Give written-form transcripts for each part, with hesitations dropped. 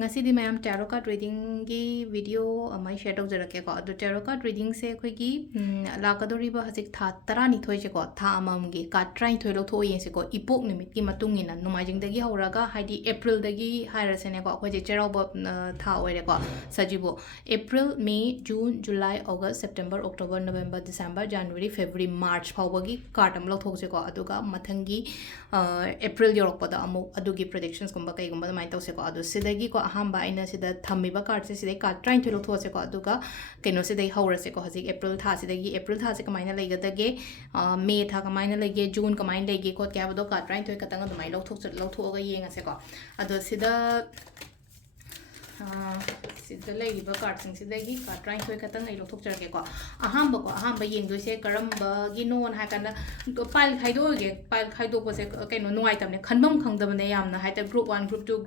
ngasi mayam tarot card reading gi video amai share tawjarake ko adu tarot card reading se khoi gi lakadori ba hajik tha tarani thoi je ko tha amam gi ka try thoi lo thoi yen se ko ipok nimit ki matung ina numajing dagi hauraga haidi april dagi hairase ne ko khoi je cherau ba tha oire ko sajibo april may june july august september october november december january february march phawagi card am lo thok se ko aduga mathangi april yorok pada amu adugi predictions kumba kai gumba mai tawse ko adu sidagi ko ahamba aina sida thamiba card se sidai card trying to lo those ko aduga keno sidai haurase ko hajik april tha sidagi april tha se kamaina leigadage may tha kamaina lege june kamaina lege ko kya bodo card trying to katanga dumai lo thok ga yenga se ko adu sida sida leiba card sing sidagi card trying to katanga lo thok jarake ko ahamba yeng do se karamba gi non ha kana pile khaido po se keno nuai tamne khanbam khangdab ne yamna haita group 1 group 2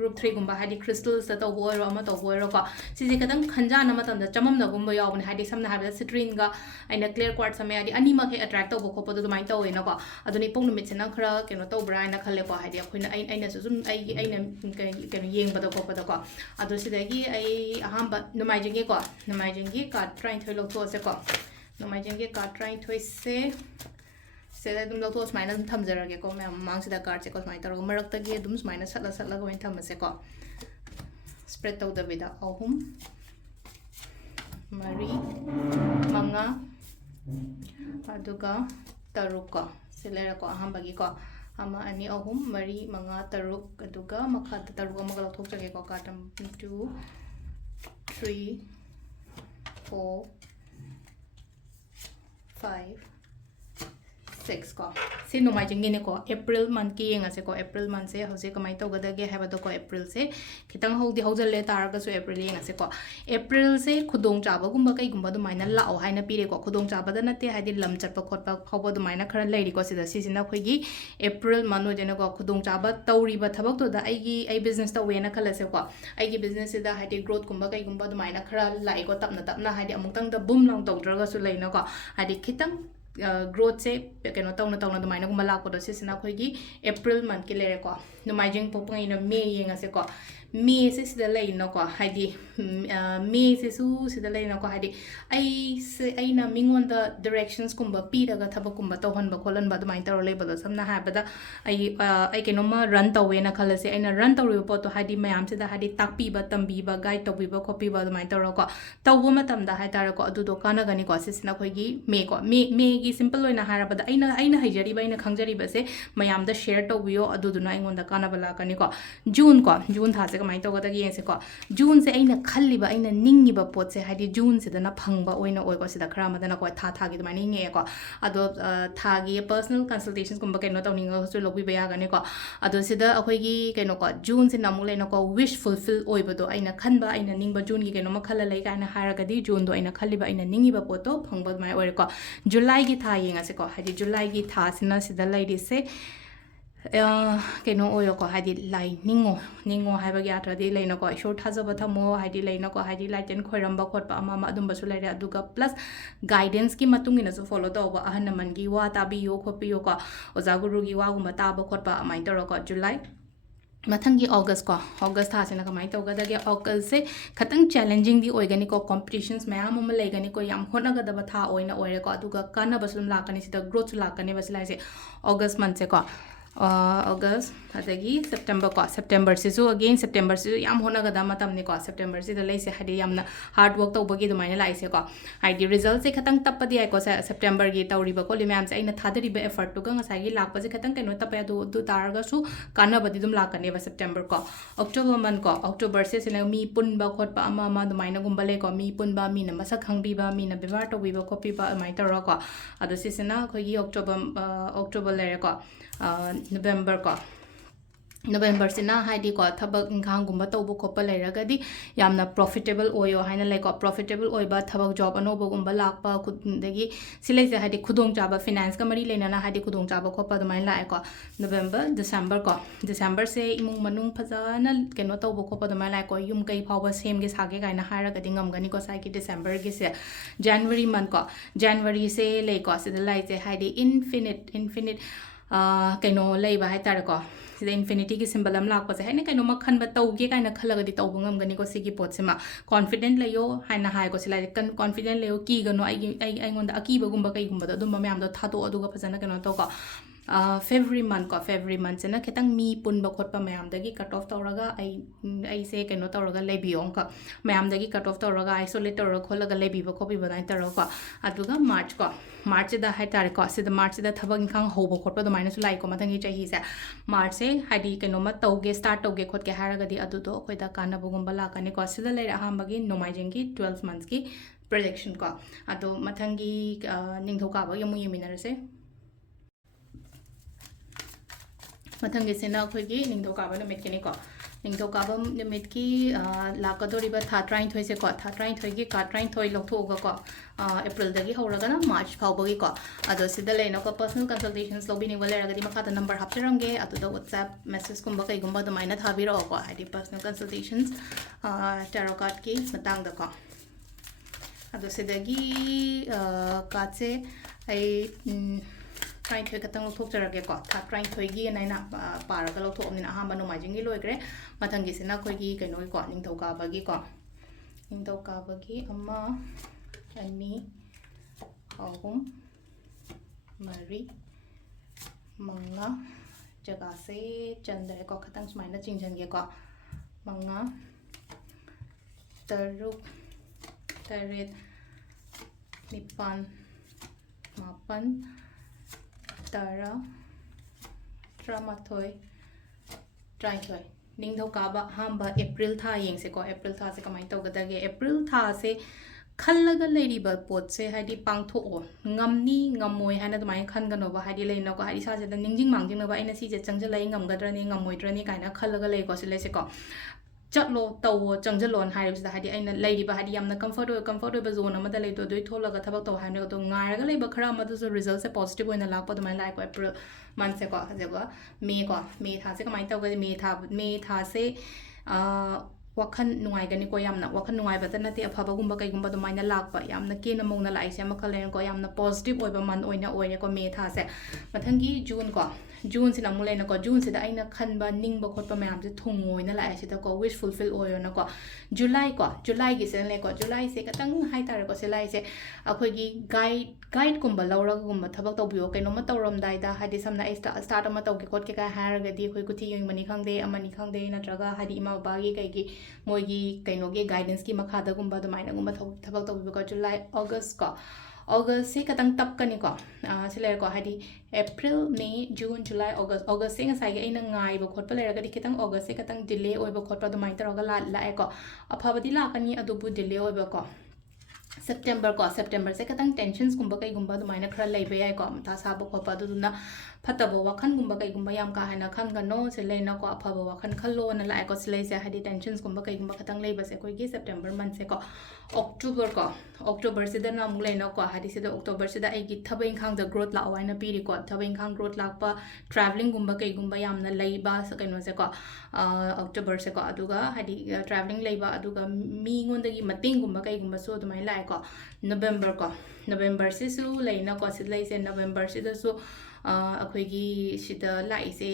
group 3 gumba hadi crystals ta to boy ro ama to boy ro ko sisi kadang khanja na matam da chamam na gumba yaw ne hadi samna habda citrine ga aina clear quartz same hadi ani ma ke attract to bo ko do mai to we na ko aduni pong numit se na khara keno to bra na khalle ko hadi akhoi aina su zum aina keno yeng ba do ko adu sidagi ai ahamba numai jingi ka trying to lo to se ko numai jingi ka trying to se sela dum lo to smina dum thamjarage ko me mang sida card se ko smai tar marak ta ge dum smina satla go tham se ko spread to the vida ahum mari manga aduga taruka selera ko ahamba gi ko ama ani ahum mari manga taruk aduga makha taruk amaga lo thok jage ko katam 2 3 4 5 6 ko si no mai jingi ne ko april month ki yenga se ko april month se hose kamai to gada ge haba do ko april se kitang hodi hojal le tar ga so april yenga se ko april se khudong chaba gumba kai gumba do maina la o haina pire ko khudong chaba da nate hadi lam chatpa khotpa phawba do maina khara leiri ko sida si sina khoi gi april month no jena ko khudong chaba tauri ba thabak to da ai business ta we na khala se ko ai gi business da hadi growth gumba kai gumba do maina khara lai ko tapna hadi amutang da boom long tawdra ga su leina ko hadi kitang growth se keno tawna do maina gumba la ko do sisina khoi gi april month ki lere ko no mai jing popang ina may yenga se ko may se sida lei no ko hadi may se su sida lei no ko hadi ai na mingon da directions kumba pi daga thaba kumba to hon ba kholan ba do mai tar le ba do samna ha ba da ai keno ma run to we na khala se aina run to re po to hadi mayam se da hadi takpi ba tambi ba guide to bi ba copy ba do mai tar ko taw ma tam da hai tar ko adu do kana gani ko sisina khoi gi may gi simple oina haraba da aina haijari ba aina khangjari ba se mayam da share to biyo adu du na ingon da kana bala kani ko june tha se kamai to ga da gi se ko june se aina khalli ba aina ningi ba pot se hadi june se da na phangba oina oi ko se da khara ma da na ko tha gi da mani nge ko ado tha gi personal consultations kumba kai no to ninga so lobi ba ya ga ne ko ado se da akhoi gi kai no ko june se namu le no ko wish fulfill oi ba do aina khanba aina ningba june gi kai no ma khala lai ka na hara ga di june do aina khalli ba aina ningi ba pot to phangba mai oi ko july gi tha yenga se ko hadi july gi tha sina sida lady se keno oyo ko hadi lai ningo haiba gi atra di leina ko short hazaba thamo hadi leina ko hadi lighten khoiramba khotpa ama adum basu laire aduga plus guidance ki matung ina so follow to ba ahana man gi wa ta bi yo khopi yo ko oza guru gi wa gumba ta ba khotpa amai to ko july mathangi august tha sena kamai to gada ge august se khatang challenging di oigani ko competitions mayam am legani ko yam hona gada ba tha oina oire ko aduga kana basum lakani sida growth lakani basilai se august month se ko august adagi september se so again september se yam hona gada matam ni ko september se da lai se hadi yamna hard work to bagi do maina lai se ko hadi result se khatang tapadi ai ko september gi tawri ba ko limam se aina thadari ba effort to ga ngasai gi lakpa se khatang keno tapaya do tar ga su kana badi dum lakane ba september ko october man ko october se sena mi pun ba khot pa ama do maina gum bale ko mi pun ba mi na masak khang bi ba mi na bevar to bi ba copy ba mai tar ko ado se sena khoi gi october le ko November sina haidi ko thabak inkhang gumba tawbu khopa leiragadi yamna profitable oyo haina like profitable oiba thabak job anobo gumba lakpa khudegi silai se haidi khudong chaba finance ka mari leina na haidi khudong chaba khopa dumai la ko November December se imung manung phajana keno tawbu khopa dumai la ko yum kai phawba sem ge sage gaina haragadi ngamgani ko sai ki December ge se January month ko January se le ko se lai se haidi infinite keno leiba hai tar ko sida infinity ki symbol am lak pa se haina kaino ma khan ba tau ge kaina khalaga di tau bungam gani ko sigi pot sima confident layo haina hai ko sila confident layo ki gano ai ngonda aki ba gumba kai gumba do ma am do thado aduga phajana kaino to ko February month ko February month se na kitang mi pun ba khot pa mayam dagi cut off tawraga ai se kaino tawraga lebiong ka mayam dagi cut off tawraga isolate tawraga kholaga lebi ba copy ba nai taro ko aduga March da hai tare ko se da March da thabang khang ho ba khot pa do minus lai ko mathangi chahi se March se hadi kaino ma tawge start tawge khot ke haraga di adu do khoi da kana bugum ba la kani ko se da lai ha bagi nomai ki 12 months ki projection ko ado mathangi ningtho ka ba yamu yeminar se Mathangi sena khoigi ningthokaba numit kini ko ningthokaba numit ki lakadoriba tha train thoi se ko tha train thoi gi ka train thoi lokthoga ko April dagi horaga na March phawbagi ko ado sida leino ko personal consultations lobini wala raga di makata number hapcharamge ado da WhatsApp message kumba kai gumba do maina thabiro ko hadi personal consultations tarot card ki matang da ko ado sidagi katse ai trying to get a little picture got trying to again and paragalo to in a hammer no majing logre matangis in a quiggy can no got into gabagi got into gabagi ama and me home Mary Manga Jagase Chandra cockatans minor chinjan got Manga Taruk Tarit Nipan Mapan Tara Tramathoi Traithoi Ningtho Kaba Hamba April Tha Yeng se ko April Tha se kamai tawgadage April Tha se khallaga leiriba pot se hadi pangtho o ngamni ngamoi hana dumai khangano ba hadi leino ko hadi sa se da ningjing mangjing na ba ina si je changjalai ngamgadrani ngamoidrani kaina khallaga lei ko se le se ko chatlo taw changjalon haibsida hadi aina leiriba hadi yamna comfortable zone amada leito doi tholaga thabak taw haina to ngairaga leiba khara amadu so result se positive oina lakpa dumai lai ko April month se ko hajeba May tha se kamai tawga May tha se wakhan nungai gani ko yamna wakhan nungai bata nate aphaba gumba kai gumba dumaina lakpa yamna ke na mongna lai se makhalen ko yamna positive oiba man oina oire ko May tha se mathangi June sina mule na ko June sida aina khanba ningba khotpa mayam se thungoi na lai sida ko wish fulfill oyo na ko July gi se le ko July se katang hai tar ko se lai se akhoi gi guide kumba laura gumba thabak tawbiyo kaino ma tawram dai da hadi samna start ama tawge khot ke ka haraga di khoi kuthi yeng mani khangde amani khangde natraga hadi ima ba gi kai gi moi gi kaino ge guidance ki makha da gumba do maina gumba thabak tawbiyo ko July August se katang tap kani ko sile ko hadi April May June July August se ngasai ge ina ngai ba khotpa leraga di kitang August se katang delay oi ba khotpa do mai taraga la ko aphabadi la kani adubu delay oi ba ko September se katang tensions gumba kai gumba do maina khra leibe ai ko ta sa ba khotpa do na phatabo wakhan gumba kai gumba yam ka haina khan ga no se leina ko aphabo wakhan khallo na la ko sile se hadi tensions gumba kai gumba khatang leiba se koi gi September month se ko October se da na mu leina ko hadi se da October se da ai gi thabain khang da growth la waina pi ri ko thabain khang growth la pa traveling gumba kai gumba yam na leiba se kaino se ko October se ko aduga hadi traveling leiba aduga mi ngonda gi mating gumba kai gumba so dumai lai ko November se su leina ko se lai se November se da su akhoi gi sida lai se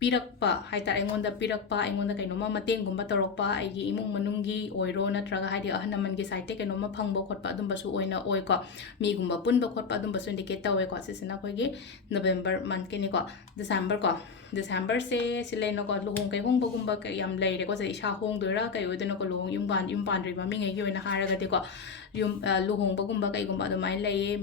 pirakpa haita aingonda pirakpa aingonda kainoma mateng gumba torokpa aigi imung manungi oiro natraga haidi ahanaman gi site kainoma phangbo khotpa adumba su oina oi ko mi gumba punba khotpa adumba su indicate tawe ko sisina khoigi November month ke ni ko December se sileno ko luhong kai hong bagumba ka yam leire ko se isha hong doira kai odena ko luhong yum ban ri ba mi ngai yoina haraga de ko yum luhong bagumba kai gumba do mai lei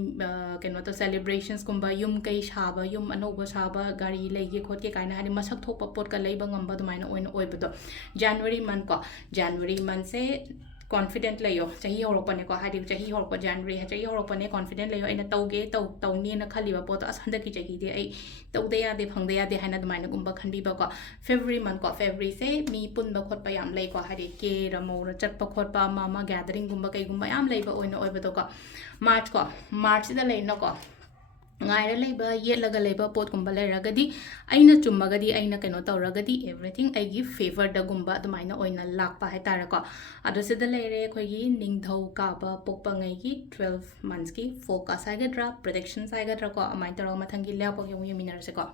keno to celebrations gumba yum kai shaba yum anoba shaba gari leige khot ke kaina hani masak thokpa pot ka leiba ngamba do maina oina oibudo January month se confident layo chahi horopane ko hadi chahi horopa January ha chahi horopane confident layo aina tauge tawni na khaliba pot asanda ki chahi de ai tawde ya de phangde ya de haina dumaina gumba khanbi ba ko February se mi punba khotpa yam lei ko hadi ke ramo ra chatpa khotpa mama gathering gumba kai gumba yam leiba oina oiba to ko March da lei no ko ngaira leiba yelaga leiba pot gumba leragadi aina chummagadi aina keno tawragadi everything aigi favor da gumba dumaina oina lakpa haitara ko adu sida leire khoigi ningthau ka ba pokpa ngai gi 12 months ki focus aigadra predictions aigadra ko amai taro mathangi lepa gi yeminar se ko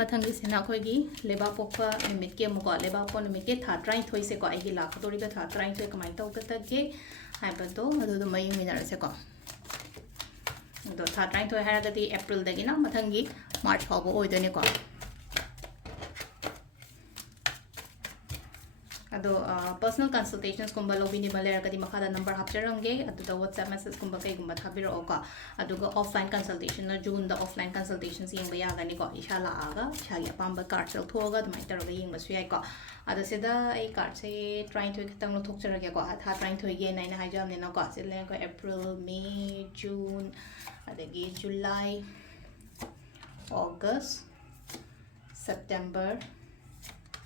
ꯃꯊꯪꯒꯤꯁꯤꯅ ꯑꯩꯈꯣꯏꯒꯤ ꯂꯩꯕꯥꯛ ꯄꯣꯛꯄ ꯅꯨꯃꯤꯠꯀꯤ ꯑꯃꯨꯛꯀꯣ ꯂꯩꯕꯥꯛ ꯄꯣꯛꯄ ꯅꯨꯃꯤꯠꯀꯤ ꯊꯥ 13ꯁꯦꯀꯣ ꯑꯩꯒꯤ ꯂꯥꯛꯀꯗꯧꯔꯤꯕ ꯊꯥ 13 ꯀꯃꯥꯏꯅ ꯇꯧꯒꯗꯒꯦ ꯍꯥꯏꯕꯗꯣ ꯑꯗꯨꯗꯨꯃ ꯌꯦꯡꯃꯤꯟꯅꯔꯁꯦꯀꯣ ꯑꯗꯣ ꯊꯥ 13 ꯍꯥꯏꯔꯒꯗꯤ ꯑꯦꯄ꯭ꯔꯤꯜꯗꯒꯤꯅ ꯃꯊꯪꯒꯤ ꯃꯥꯔꯆ ꯐꯥꯎꯕ ꯑꯣꯏꯗꯣꯏꯅꯦꯀꯣ ꯑꯗꯣ ꯄꯔꯁꯅꯦꯜ ꯀꯟꯁꯜꯇꯦꯁꯟꯁꯀꯨꯝꯕ ꯂꯧꯕꯤꯅꯤꯡꯕ ꯂꯩꯔꯒꯗꯤ ꯃꯈꯥꯗ ꯅꯝꯕꯔ ꯍꯥꯞꯆꯔꯝꯒꯦ ꯑꯗꯨꯗ ꯋꯥꯠꯁꯑꯦꯞ ꯃꯦꯁꯦꯖꯀꯨꯝꯕ ꯀꯩꯒꯨꯝꯕ ꯊꯥꯕꯤꯔꯛꯑꯣꯀꯣ ꯑꯗꯨꯒ ꯑꯣꯐꯂꯥꯏꯟ ꯀꯟꯁꯜꯇꯦꯁꯟꯅ ꯖꯨꯟꯗ ꯑꯣꯐꯂꯥꯏꯟ ꯀꯟꯁꯜꯇꯦꯁꯟꯁ ꯌꯦꯡꯕ ꯌꯥꯒꯅꯤꯀꯣ ꯏꯁꯥ ꯂꯥꯛꯑꯒ ꯏꯁꯥꯒꯤ ꯑꯄꯥꯝꯕ ꯀꯥꯔꯠꯁ ꯂꯧꯊꯣꯛꯑꯒ ꯑꯗꯨꯃꯥꯏꯅ ꯇꯧꯔꯒ ꯌꯦꯡꯕꯁꯨ ꯌꯥꯏꯀꯣ ꯑꯗꯣ ꯁꯤꯗ ꯑꯩ ꯀꯥꯔꯠꯁꯦ 13 ꯈꯤꯇꯪ ꯂꯧꯊꯣꯛꯆꯔꯒꯦꯀꯣ ꯊꯥ 13ꯒꯤꯅ ꯑꯩꯅ ꯍꯥꯏꯖꯕꯅꯤꯅꯀꯣ ꯁꯤꯗ ꯑꯩꯈꯣꯏ ꯑꯦꯄ꯭ꯔꯤꯜ ꯃꯦ ꯖꯨꯟ ꯑꯗꯒꯤ July August September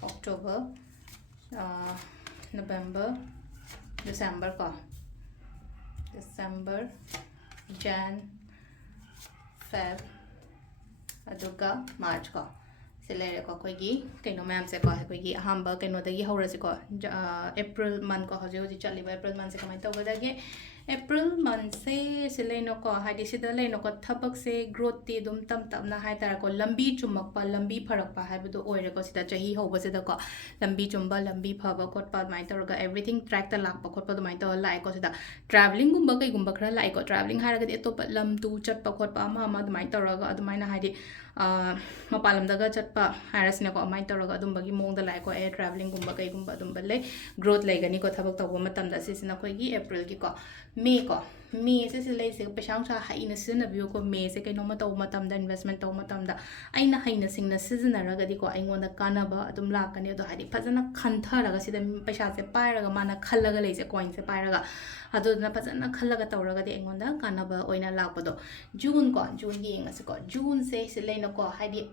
October November, December ko. December, Jan, Feb, aduga March ko. Sila ko ako'y kino ma'am se ko ako'y ahamba kino dagi hawrasi ko April month ko haji haji chali ba April month se kamay tawgadage April month se sila no ko hadi sida lai no ko thabak se growth ti dum tam na hai tar ko lambi chumak pa lambi pharak pa hai bu oire ko sida chahi hoba sida ko lambi chumba lambi phaba khot pa mai tar ga everything track ta lak pa khot pa mai tar lai ko sida traveling gumba kai gumba khara lai ko traveling har ga to lam tu chat pa khot pa ama mai tar ga adumai na hai di mapalam daga chat pa harasne ko mai tar ga adum bagi mong da lai ko air traveling gumba kai gumba adum balle growth lai gani ko thabak taw matam da sisina khoi gi April gi ko May ko May se silai se pesang sa haina sina view ko May se kaino mataw matam da investment taw matam da ai na haina singna season raga di ko aingon da kana ba adum la kani do hadi phajana khantha raga sida paisa se pai raga mana khallaga lei se coin se pai raga adu na phajana khallaga taw raga di aingon da kana ba oina lak pa do June ko June gi ngasi ko June se silai no ko hadi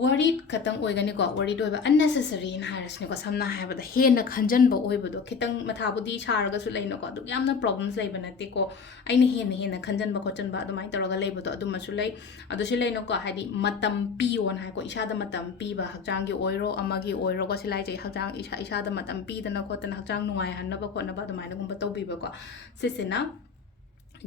worried katang oigani ko worried oiba unnecessary in harasni ko samna haibada hena khanjan ba oibado kitang mathabudi charaga su leino ko du yamna problems leiba nate ko aina hena khanjan ba khochan ba adumai taraga leibado aduma su lei adu si leino ko hadi matam pion ha ko isada matam pi ba hakjang gi oiro amagi oiro ko silai jai hakjang isada matam pi dana khotana hakjang nungai hanna ba khotna ba adumai gumba tobi ba ko sisina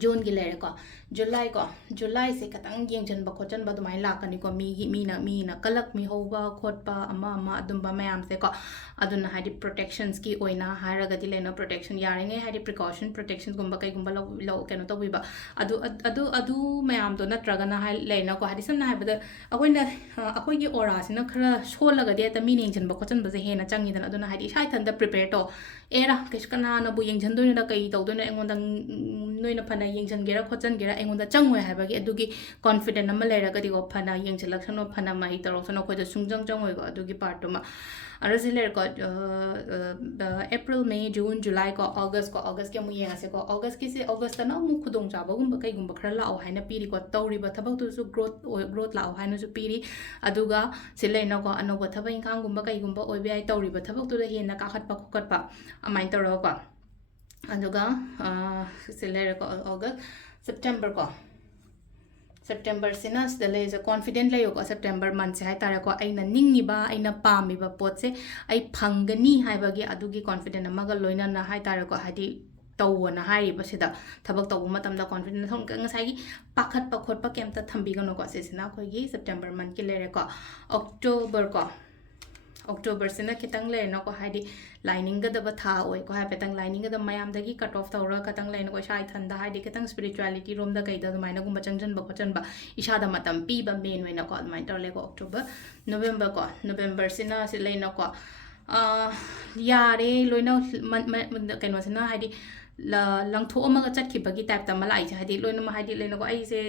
June gi lere ko July se katang yengjan ba khochan ba dumai lakani ko mi na kalak mi hoba khotpa ama adumba mayam se ko aduna hadi protections ki oina haraga di leno protection yaringe hadi precaution protections gumba kai gumba lo keno to biba adu mayam do natraga na hai leno ko hadi samna haibada akoina akoi gi aura sina khara solaga de ta mi nengjan ba khochan ba je hena changi dan aduna hadi sai thanda prepare to era kishkana na bu yengjan do na kai to do na engon dang noina phana yengjan gera khochan gera engon da changwe haibagi adugi confident ama leraga di go phana yengchalakshano phana mai tarosano ko da sungjang changwe go adugi part ma araziler ko April May June July ko August ke mu yengase ko August ki se August na mu khudong chaba gumba kai gumba khara la haina piri ko tawri ba thabak tu su growth la haina su piri aduga silai na ko anoba thabai khang gumba kai gumba oibe ai tawri ba thabak tu da hena ka khat pa khokat pa amai taro ko aduga silai ko August September sinas the lays a confident lay ko September month se hai tara ko aina ningi ba aina pami ba pot se ai phangani hai bagi adugi confident amaga loina na hai tara ko hadi tawna hai ba sida thabak taw matam da confident thong ngasai gi pakhat pa khot pa kem ta thambi ga no ko se sina khoi gi September month ki lere ko October sina kitang le no ko hadi lining ga da ba tha oi ko ha petang lining ga da mayam da gi cut off tawra katang le no ko shai thanda hadi kitang spirituality rom da kai da mai na gum ba changjan ba khochan ba isha da matam pi ba main we na ko mai tor le ko October November sina si le no ko yare loina kaino sina hadi langtho amaga chatki bagi type ta malai cha hadi loina ma hadi lena ko ai se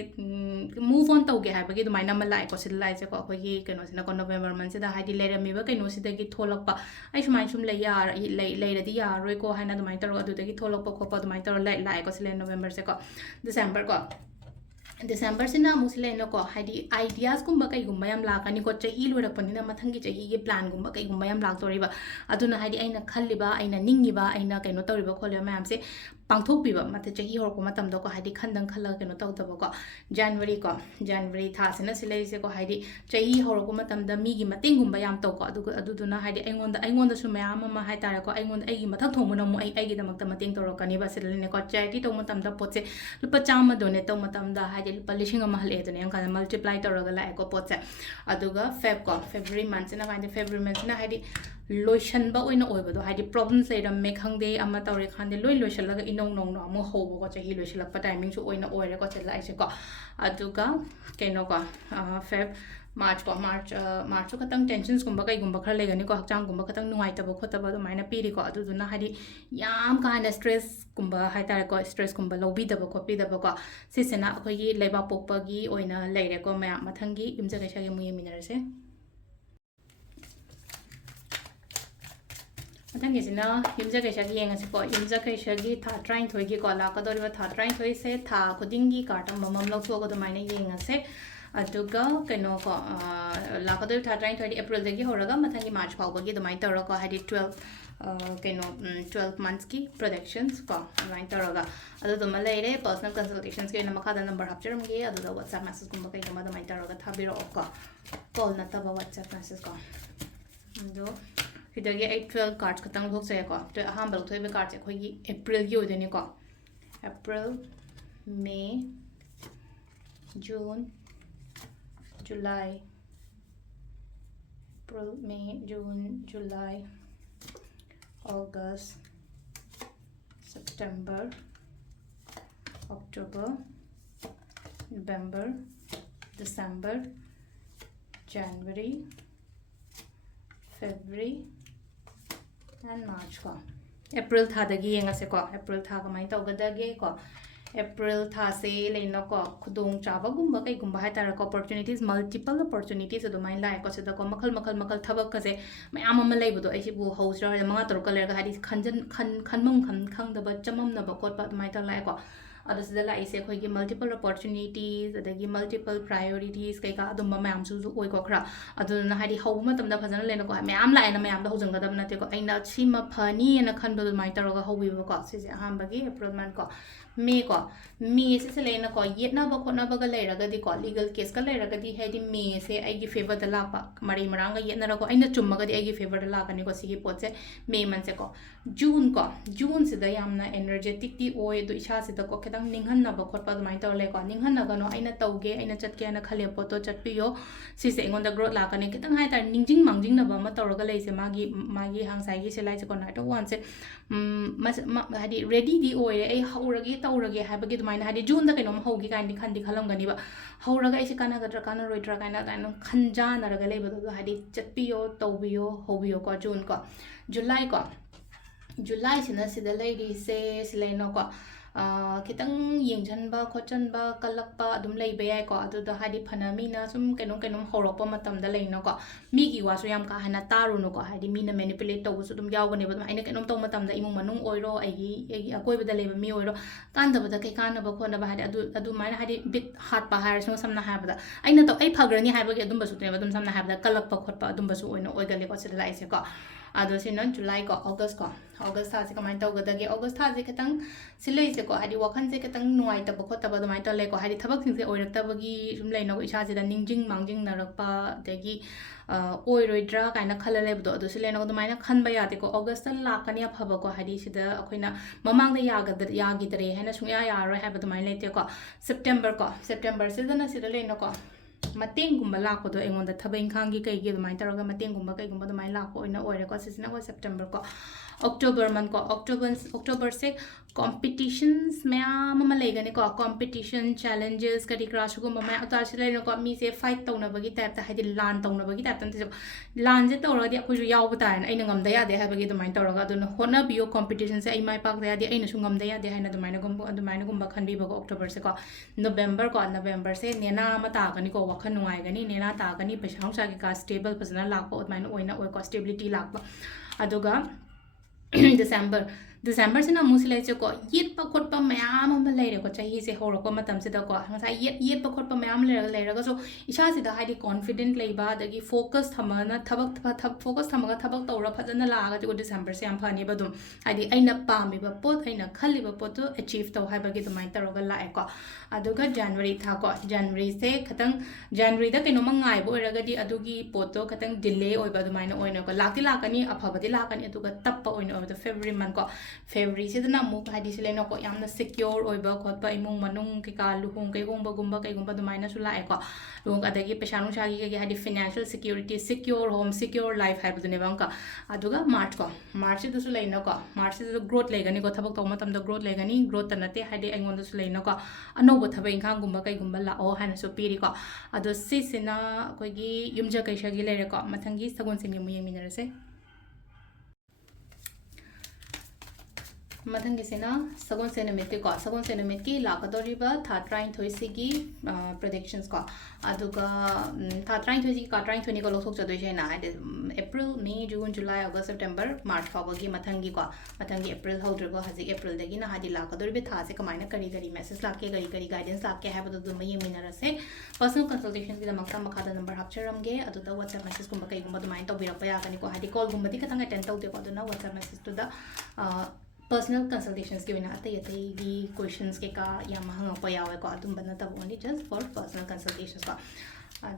move on tawge ha bagi dumai na malai ko sil lai se ko ko gi kaino sina ko November man se da hadi lera mi ba kaino si da gi tholak pa ai sumai sum le ya le radi ya roi ko haina dumai tar adu da gi tholak pa ko pa dumai tar lai ko sil November se ko December sina musile no ko hadi ideas gumba kai gumba yam la kani ko chahi lorak panina mathangi chahi ge plan gumba kai gumba yam lak toriba aduna hadi aina khalliba aina ningiba aina kaino toriba khole mayam se pangthok biba mate chahi hor ko matam do ko hadi khandang khalla kaino taw daba ko January tha sina silai se ko hadi chahi hor ko matam da mi gi mating gumba yam taw ko aduna hadi aingon da su mayam ma hai tara ko aingon ai gi mathak thongmuna mu ai gi damak ta mating torokani ba silene ko charity to matam da potse lupa chama donate to matam da hadi lipa lishing ama hale done yang kana multiply tawraga la ko pot se aduga feb ko February month sina kind February month sina hadi lotion ba oina oiba do hadi problems le ram me khangde ama tawre khande loi lotion laga inong nong no amu hobo ko chahi lotion lakpa timing su oina oire ko chela ise ko aduga keno ko Feb March ko March su khatang tensions gumba kai gumba khar legani ko hakchang gumba khatang nuai taba khotaba do maina piri ko adu duna hadi yam kind stress gumba hai tar ko stress gumba lobi daba ko pi daba ko sisena akhoi gi leiba pokpa gi oina leire ko ma mathangi imja kai sage mu yeminarase mathangi sina imja kai sage yenga se ko imja kai sage tha train thoi gi ko la ka doriba tha train thoi se tha khuding gi kartam mamam lok so ko do maina yenga se aduga keno ko lakadoi tha train thoi April dagi horaga mathangi March phawba gi domai tawra ko hadi 12 months ki predictions ko domai tawraga adu doma leire personal consultations ki na makada number hapcharam gi adu da WhatsApp message gumba kai gama domai tawraga thabiro ko call na taba WhatsApp message ko adu hidagi 12 cards khatang lok se ko to aham bal thoi be card se khoi gi April gi odeni ko April May June July, April, May, June, July, August, September, October, November, December, January, February, and March ko. April tha dagi yenga se ko April tha kamai tawgadage ko April tha se leino ko khudong chaba gumba kai gumba hai tar ko opportunities multiple opportunities adu mai lai ko se da ko makhal thabak ka se mayam ama lei bu do ai si bu house ra manga tor ka ler ga hadi khanmam khang da ba chamam na ba ko pa mai ta lai ko adu se da lai se khoi gi multiple opportunities adagi multiple priorities kai ka adum mayam su oi ko khra adu na hadi hau ma tam da phajana leino ko mayam lai na mayam da hojang ga dam na te ko aina sima phani na khan ba mai tar ga hobi ba ko se se aham ba gi April man ko May ko May se leina ko yetna ba khona ba ga leira ga di ko legal case ka leira ga di hedi May se ai gi favor da la pa mari maranga yetna ra ko aina chumma ga di ai gi favor da la ka ni ko sigi pot se May man se ko June se da yamna energetic ti oi do isha se da ko kedang ninghan na ba khot pa mai taw le ko ninghan na ga no aina tawge aina chat ke na khale poto chat pi yo si se ngon da growth la ka ni kedang hai tar ningjing mangjing na ba ma taw ga le se magi hang sai gi se lai se ko na to one se hadi ready di oi ai hauragi taurage habagi dumaina hadi June da kainom hogi kaini khandi khalam gani ba hauraga isi kana gadra kana roidra kana kaino khanja naraga leba do hadi chatpiyo tawbiyo hobiyo ko June ko July sina sida lady se silaino ko kitang yengjanba khochanba kalakpa adum leiba yai ko adu da hadi phanami na sum kainom horopa matam da leino ko mi gi wa so yam ka hana taru no ko hadi mi na manipulate taw su dum yawgani ba aina kainom taw matam da imung manung oiro ai akoi ba da leba mi oiro kan da ba da kai kan ba khona ba hadi adu mai hadi bit hat pa har so samna ha ba da aina to ai phagrani ha ba ge dum ba su te ba dum samna ha ba da kalakpa khotpa dum ba su oino oigale ko se lai se ko ado se non July ko August tha se kamai taw ga da ge August tha je katang silai se ko hadi wakhan se katang nuai ta ba khota ba do mai ta le ko hadi thabak sing se oirak ta ba gi sum lai no isha se da ningjing mangjing narak pa de gi oiroidra kaina khala le do se le no do mai na khan ba ya de ko August ta la kani a phaba ko hadi se da akoina mamang da ya gi dare hena sung ya ro ha ba do mai le te ko September se da na se da le no ko mateng gumba lakpo do engon da thabain khangi kai gi mai taraga mateng gumba kai gumba do mai lakpo oina oire ko sisina ko September ko October se competitions maya mama legani ko competition challenges kadi crash ko mama atar sile no ko mi se fight tawna bagi type ta hadi lan tawna bagi type tan se lan je tawra di akhu yaw ba tar aina ngam da ya de ha bagi do mai tawra do no hona bio competition se ai mai pak da ya di aina su ngam da ya de haina do mai na gumba khanbi ba ko October se ko November se nena mata gani ko wakhan nuai gani nena ta gani paisa sa ki ka stable pasana lakpo mai no oina oi ko stability lakpa aduga December se na musile che ko yet pa khot pa mayam ma leire ko chahi se horo ko matam se da ko hangsa yet pa khot pa mayam leire ga so isha se da hadi confident leiba dagi focus thamana focus thamaga thabak tawra phajana la ga ko December se am phani ba dum hadi aina pami ba pot aina khali ba pot to achieve taw ha ba gi dumai taroga la ko aduga January tha ko January se khatang January da keno mangai bo raga di adugi pot to khatang delay oi ba dumai na oina ko lakti lakani aphabati lakani aduga tappa oina oi February man ko February sidana amuk hadi silena ko yamna secure oiba khotpa imung manung kika luhung kai gomba gumba kai gomba dumaina su lae ko luhung adagi pesha nung shagi kai hadi financial security secure home secure life haibudune bangka aduga March ko March da su leina ko March da growth legani ko thabak tawma tamda growth legani growth tanate hadi aingon da su leina ko anoba thabai inkhang gumba kai gumba la o hana su piri ko adu sisina koi gi yumja kai shagi lere ko mathangi sagon sem yemu yeminarase mathangisina sagon senamit ko sagon senamit ki lakadoriba tha train thoisigi predictions ko aduga tha train thoisigi ka train thoni ko lothok chadoi jena April May June July August September March fawagi mathangi ko mathangi April hodrego haji April dagi na hadi lakadoriba tha se kamaina kari kari message lakke kari guidance lakke habadu dum yeminarase personal consultation gi damakta makhada number hapcharamge aduda WhatsApp message kumba kai gumba dumain tawbirapa yagani ko hadi call gumba di katanga attend tawde ko aduna WhatsApp message to the personal consultations given at the questions ke ka yamahang pa yawe ko atum banata only just for personal consultations ko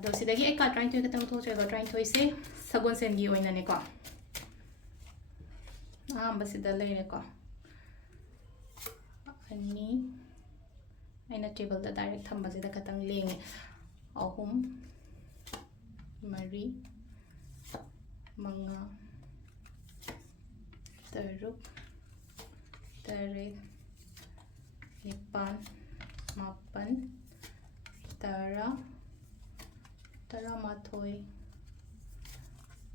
do sidagi ek ka trying to katang to chego trying to say sagon sen gi oina ne ko basida le ne ko ani aina table da direct thamba sida katang lenge ahum mari manga taruk Tarik, Nipan, Mapan, Tara, Mathoy,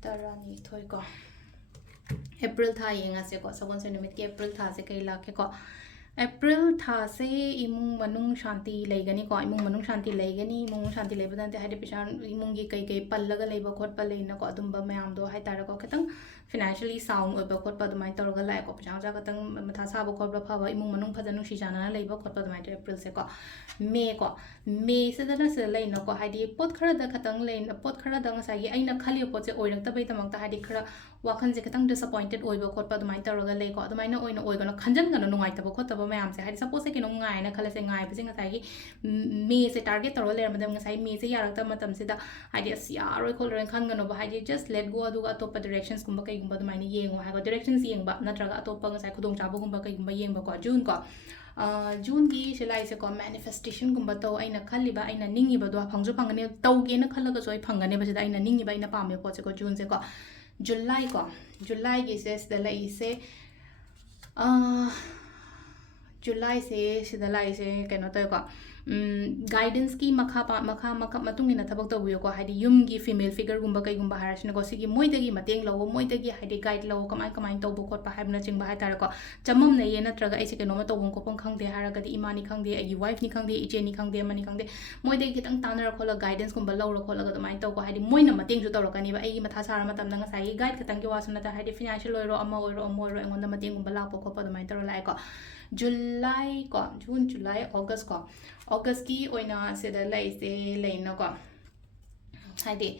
Tara ni Thoy ko. April tha yenga se ko sagon senamit ki April tha se kai lakhe ko April tha se imung manung shanti leigani ko imung manung shanti leigani imung shanti leibadante hade pishan imung gi kai pallaga leiba khot pa leina ko adumba mayam do hai tara ko katang financially sound oiba khot pa dumai torga lai ko pishan ja katang matha sa ba khot ba pha ba imung manung phadanu shi jana leiba khot pa dumai April se ko May se dana se leina ko hadi pot khara da katang lein pot khara da nga sai aina khali pot se oirak ta bai tamang ta hadi khara wakhan je katang disappointed oiba khot pa dumai torga lei ko dumai na oina oigana khanjan gana nungai ta ba khot ta mayam se hadi suppose ke no ngai na khala se ngai bi nga sai me se target taro le madam nga sai me se yarak ta matam se da hadi asya roi khol ren khan gano ba hadi just let go aduga top directions kumba kai gumba dumai ni yengo ha go directions yengba natraga atop nga sai khudong chaba gumba kai gumba yengba ko June ko June gi silai se ko manifestation gumba to aina khaliba aina ningi ba do phangju phangane tawge na khalaga soi phangane ba se da aina ningi ba aina pame ko se ko June se ko July gi se the lai se July se sidalai se keno to ko guidance ki makha matung ina thabak to buyo ko hadi yum gi female figure gumba kai gumba harasna ko sigi moidagi mateng lawo moidagi hadi guide lawo kamai to bu khot pa habna chingba hai tar ko chamam ne yena traga ai se keno ma to bung ko pong khangde haraga di imani khangde agi wife ni khangde ije ni khangde mani khangde moidagi kitang tanara khola guidance gumba law ro khola ga mai to ko hadi moina mateng ju to ro kani ba ai matha sara matam na sai guide kitang gi wasna ta hadi financial oiro ama oiro engonda mateng gumba la ko pa mai to lai ko July ko June July August ko August ki oina se da lai se leina ko hadi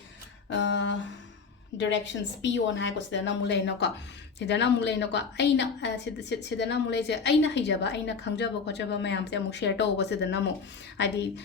directions p on hai ko se da na mulai na ko sidana mulai na ko aina sidana mulai se aina hijaba aina khangjaba khochaba mayam se amu share to ko sidana mu hadi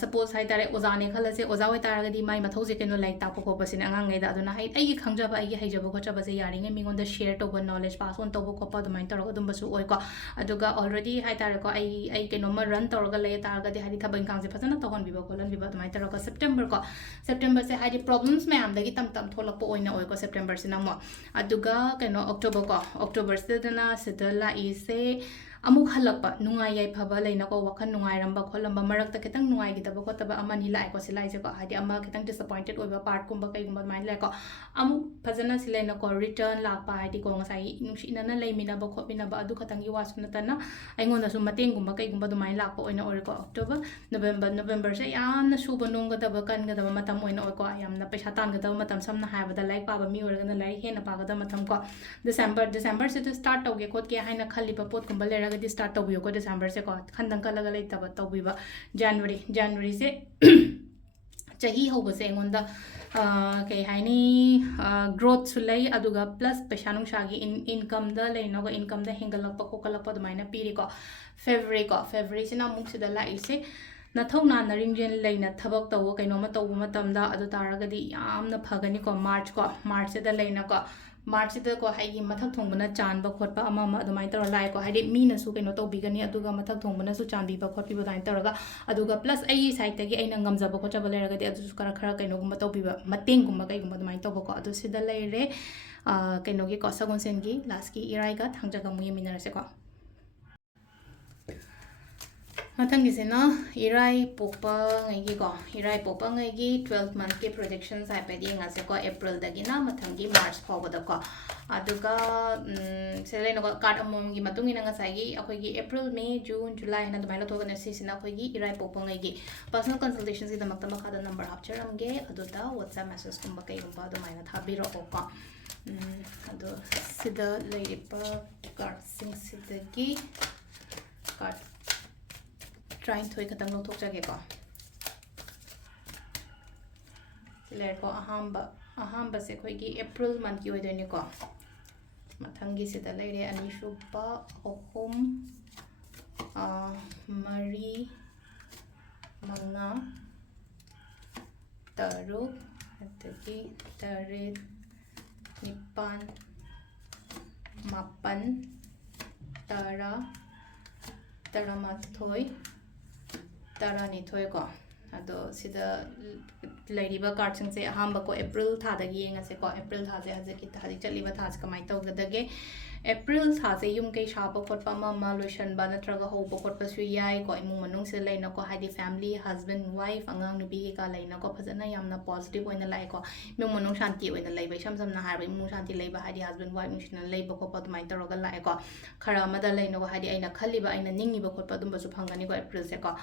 suppose hai tare ozane khala se oza hoi tara gadi mai mathau se keno lai ta ko pasina angang ngai da aduna hai ai gi khangjaba ai gi hijaba khochaba se yari ngai mingon da share to knowledge pass on to ko pa dumai tar ko dum basu oi ko aduga already hai tare ko ai keno ma run tor ga lai tar gadi hadi thabai kang se phasana to hon biba kolan biba dumai tar ko September se hadi problems mayam dagi tam tholak po oina oi ko September se na mo aduga keno October sedana sedala ise amuk halakpa nungai yai phaba leina ko wakhan nungai ramba kholamba marak ta ketang nungai gitaba ko taba amani lai ko silai se ko hadi ama ketang disappointed oiba part kumba kai gumba mai lai ko amu phajana silaina ko return lakpa hadi ko ngasai nungsi nana leimina ba khopina ba adu khatang gi wasuna tana aingon su mateng gumba kai gumba du mai lakpa oina ori ko October November se yamna suba nungga daba kan ga daba matam oina oi ko yamna paisa tan ga daba matam samna haiba da like pa ba mi ora ga lai hena pa ga da matam ko December se to start toge kot ke haina khali pa pot kumba lera di start tobiyo ko December se ko khandang kala ga lai taba tobiba January se chahi hoba se ngonda kai haini growth sulai aduga plus pesanung shagi income da leina ko income da hengalakpa ko kalakpa dumaina piri ko February sina muk sida lai se na thona na ringjen leina thabak tawo kaino ma tawu matamda adu taragadi yamna phagani ko March se da leina ko March ko hai mathak thongbana chanba khotpa ama adumai tar lai ko hai mi na su keno tobigani aduga mathak thongbana su chanbi ba khotpi ba dain taraga aduga plus ai side tagi aina ngamjaba khotjaba leraga de adu kara khara keno gumba tobiba mateng gumba kai gumba adumai toba ko adu sida leire keno gi ko sagon sen gi last ki irai ga thangjaga mu yeminarase ko Mathangisena Irai Popa Ngai go Irai Popa Ngai 12 month ke predictions I pedi ngase ko April dagina mathangi March phawada ko aduga sele no card amom gi matungi nga sai akoi gi April May June July na dumai la thogana sisina akoi gi Irai Popa Ngai gi personal consultations gi damakta makada number hapcharam ge aduda WhatsApp message kumba kai gumba dumai na thabiro ko adu sida leiripa card sing sidagi card trying to ikatang no thok jage ko ler ko ahamba se khoi gi April month ki oidoni ko mathangi sida leire ani shuba ohum mari manga taruk atagi tarit nipan mapan tara taramathoi Tarani Toyko. Ado sida Ladiba Karching say Hamba ko April Tadagi and a April has a kit had it liver task my tog the gay. April has a young gay sharp of Pama Malushan Banatraga Hope of Pasuya, ko Imunung Selena ko had family, husband, wife, Angang Nubi Kalena ko Pazana Yamna positive when the like or Mumunung Shanti when the labor Shams of Nahari Mushanti labor had husband, wife, mission labor ko pot my Taroga like or Karamada Leno had a Kaliba in a Ningi Bokopadumba Supangani April Seco.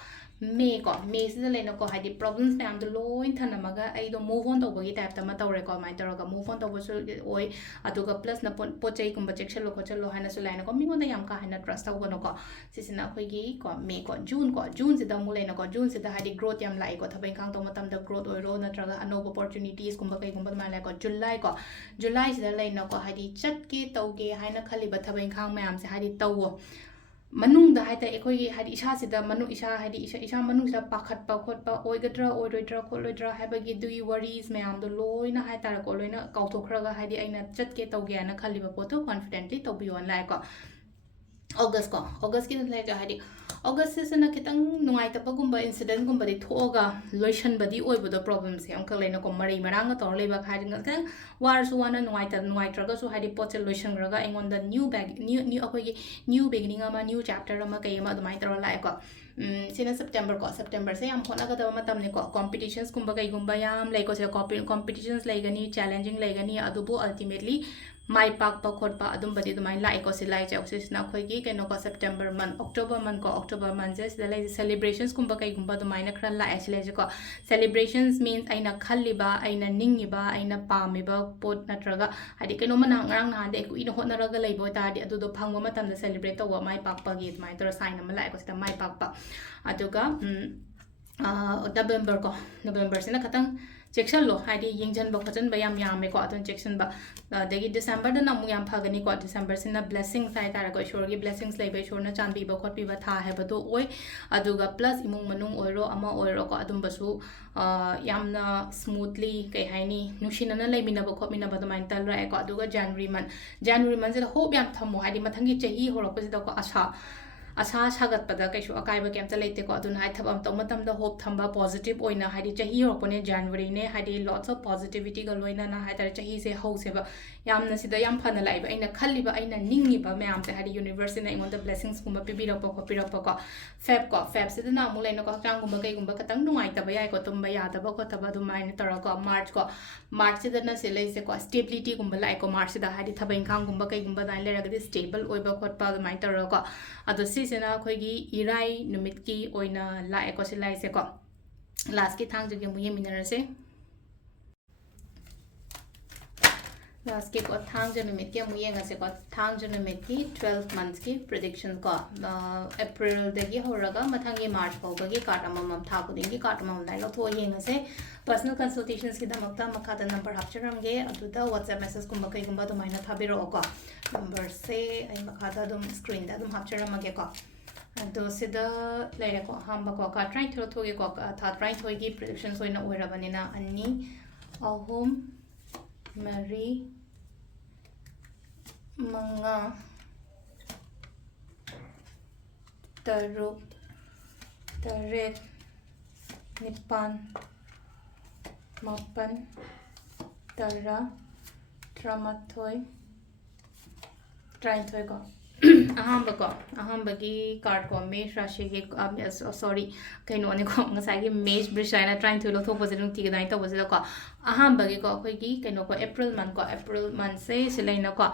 May is the lane ko had the problems may am the low in Tanamaga. I don't move on to go type the matter record my Taraga move on to oi Atuga plus na poche kumbacheksha lokocha lohana sulana ko mingo the yamka hana trust of Gonoko. Sisina Quigi ko May ko June the Mulena ko June the had growth yam like got having count on the growth or road natraga and no opportunities kumbaka kumba malako July is the lane ko had chatki toge hina kaliba having count ma'am se had it tow. Manung the height equi had Isha the Manu Isha had Isha Manusha Pakat Pakotpa, Oigadra, Oidra, Colodra, Habagi, do you worries, ma'am, the low in a high Taracolina, Kautokraga, Hadi Aina, Chatke Togiana, Calibapoto, confidently to be on like August ki like Hadi. August is an akitang Nuaita Pagumba incident, but it toga, Lotion body over the problems, Uncle Lena Mari Maranga, or Labor hiding a gang, wars one and white traga, so had a potted lotion raga, and on the new beginning of a new chapter of Makayama, the Mitra like Sina September say I'm Honaga Matamnico competitions Kumbakai Gumbayam, like competitions like any challenging like any adubo ultimately. My pack pakotpa adumbadi the my like or silai chausis now quake and no September month, October month, the celebrations kumbakai gumba the minor krala ashlejico. Celebrations means aina kaliba, aina ningiba, aina pamiba, pot natraga, hadikanoman around the queen honaraga labota, do the pangomatan the celebrate over my papa gate my sign of like was the my papa. Aduga November Sinakatang. Section lo hadi yingjan bakajan bayam yam ko atun section ba degi December da namu yam phagani ko December sina blessings sai tara ko shore gi blessings lei be shore na chanbi ba khot pi ba tha he ba do oi aduga plus imung manung oiro ama oiro ko adum basu yamna smoothly kai haini nushina na lei mina ba khot mina ba do main tal ra ko aduga January month se hope yam thamo hadi mathangi chahi horok pa ko Asa Sagat Pada Kashu Akaiba Camta Late ko adun hai thabam tomatam the hope thamba positive oina hadi chahi opone January ne hadi lots of positivity ga loina na hai tar chahi se houseba yamna sida yam phana laiba aina khalliba aina ningiba mayam te hadi university na the blessings kumba pibirapa ko Feb sida na mu leina ko chang gumba kai gumba katang nungai ta ba yai ko tumba ya ta ba ko ta ba du mai tar ko March sida na selai se ko stability gumba lai ko March sida hadi thabain khang gumba kai gumba dai le ra stable oiba khot pa du mai tar ko ado sisena khoigi irai numit ki oina la ekosilai se ko last ki thang jage mu yeminara se last ki ko thang janu mit ki mu yenga se ko thang janu mit ki 12 months ki prediction ko April dagi horaga mathangi March phawgi card amam tha kuding ki card amam dai lo tho yenga se personal consultations ki damakta makada number hapcharam ge aduda WhatsApp message kumba kai gumba do maina thabiro ko number se ai makada dum screen da dum hapcharam ge ko ado sida laira ko hamba ko ka try to thoge ko tha try thogi predictions oina oirabanina anni ahum mari Manga Taruk Taret Nipan Mapan Tara Tramathoi Trainthoi ko ahambagi card ko mesh rashi gi sorry kaino ne ko ngasai gi mesh brish aina trying to lo thok position ti ga to position ko ahambagi ko khoi gi kaino ko April month se silaina ko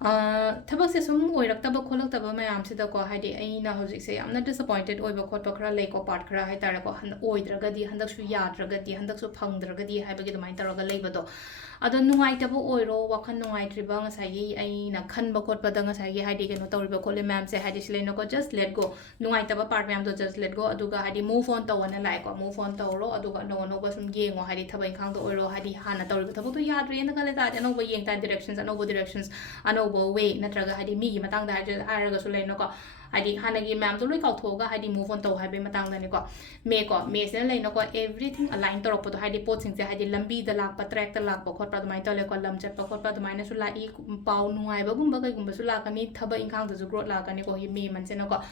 tabak se sum oirak tabak kholak tabak mayam se da ko haidi aina hojik se amna disappointed oiba khot khra lei ko part khra hai tar ko oidraga di handak su yadraga di handak su phangdraga di hai bagi domai taraga leiba do ado nungai tabo oiro wakhan nungai triba ngasai gi aina khanba khot pa da ngasai gi haidi keno tawriba khole ma'am se haidi silaina ko just let go nungai taba part ma'am do just let go aduga haidi move on tawana lai ko move on tawro aduga no ba sum yengo haidi thabai khang do oiro haidi hana tawriba thabo to yadre na kale ta no ba yeng ta directions another way natraga haidi mi gi matang da hairaga su laina ko haidi hanagi ma'am to loi kauthoga haidi move on taw haibe matang da ni ko me se laina ko everything align torok to haidi pot sing se haidi lambi da lak pa track ta lak pa khot pa dumai tole ko lam chat pa khot pa dumai na su lai pau nuai ba gum ba kai gum ba su la ka ni thaba inkhang da ju growth la ka ni ko hi me man se no ko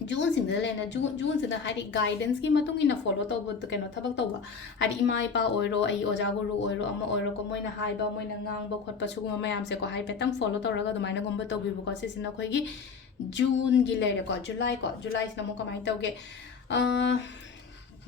June sing the lena June sing the hari guidance ki matung ina follow to but keno thabak to ba hari imai pa oiro ai oja guru oiro ama oiro ko moina hai ba moina ngang ba khot pa su mayam se ko hai petang follow to raga dumaina gomba to bi ko se sina khoi gi June gi le ko July sina mo kamai to ge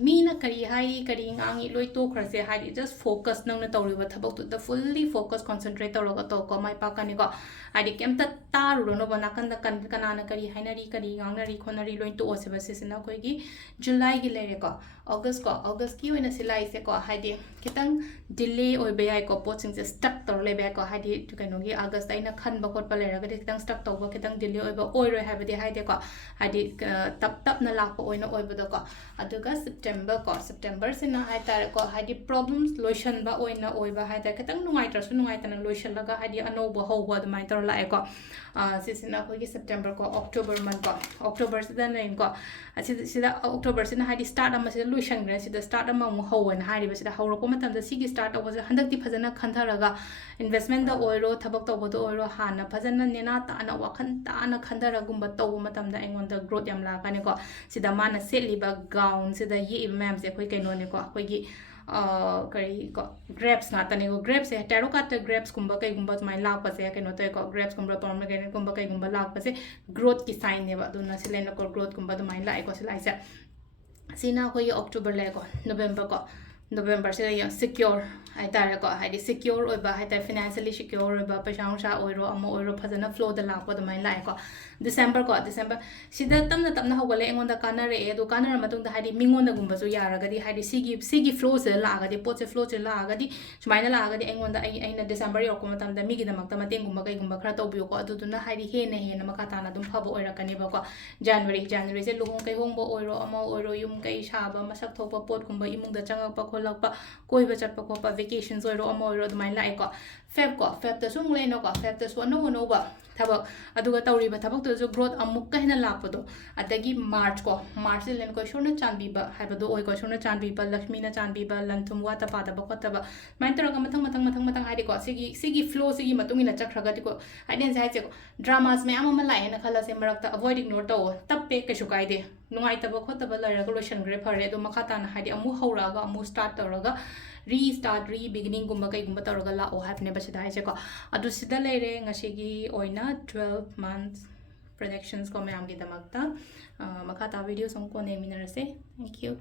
Mina kari hai kari ngangi loi to khrase hai just focus nang na tawriba thabak to the fully focus concentrate tawraga to ko mai pa kani ko hai kem ta taru no bana kan da kan kanana kari hainari kari ngangnari khonari loi to ose basisina koi gi July gi lere ko August ki oina silai se ko hai de kitang delay oi be ai ko poching se stuck tor le be ko hai de to kano gi August aina khan ba khot pa lera ga de kitang stuck to ba kitang delay oi ba oi roi hai ba de hai de ko hai de tap na lak pa oina oi ba ko aduga September sina hai tar ko hai di problems lotion ba oina oi ba hai tar kitang nungai tar su nungai tan lotion laga hai di ano ba ho ba mai tar la ko sisina ko gi September ko October month ko October sida nain ko sida October sina hai di start ama sida lotion gra sida start ama mu ho an hai di ba sida ho ro ko matam da sigi start was handak ti phajana khantharaga investment da oiro thabak to bodo oiro hana phajana nena ta na wakhan ta na khandara gumba to matam da engon da growth yam la ka ne ko sida mana setliba gown sida ye ma'am se khoi kaino ne ko khoi gi kari ko grapes na tani ko grapes se tarot card grapes kumba kai gumba mai lak pa se kaino to ko grapes kumba pomegranate kumba kai gumba lak pa se growth ki sign ne ba do na se lena ko growth kumba do mai lai ko se lai se sina khoi October le ko November se ya secure ai tare ko hai secure oi ba hai ta financially secure oi ba paisa sha oiro ama oiro phajana flow da lak pa do mai lai ko December sida tamna hogale engonda kanare e do kanara matung da hai mingonda gumba su yara ga di hai sigi flow se la ga di pot se flow se la ga di sumaina la ga di engonda aina December yo ko matam da mi gi da makta mateng gumba kai gumba khra to biyo ko adu na hai he na makata na dum phabo oira kani ba ko January se luhong kai hongbo oiro ama oiro yum kai shaba masak thopa pot gumba imung da changa pa kholak koi ba chat pa ko pa vacations oiro ama oiro dumai lai ko Feb da sung le no ko Feb da so no ba thabak aduga tawri ba thabak to growth amuk ka hina lakpado adagi March len ko shona chanbi ba haibado oi ko shona chanbi ba Lakshmi na chanbi ba lanthum wa ta pa da ba khota ba main taraga matang haidi ko sigi flow sigi matung ina chakhraga ti ko haiden sai che ko dramas me ama lai na khala se marak ta avoid ignore to tappe ke shukai de nungai ta ba khota ba lara ko lotion gre phare do makata na haidi amu hauraga amu start taraga beginning gumba kai gumba taraga la o have ne ba sida che ko adu sida leire ngasigi oina 12 months predictions ko mayam gi damakta makata video song ko ne minarase thank you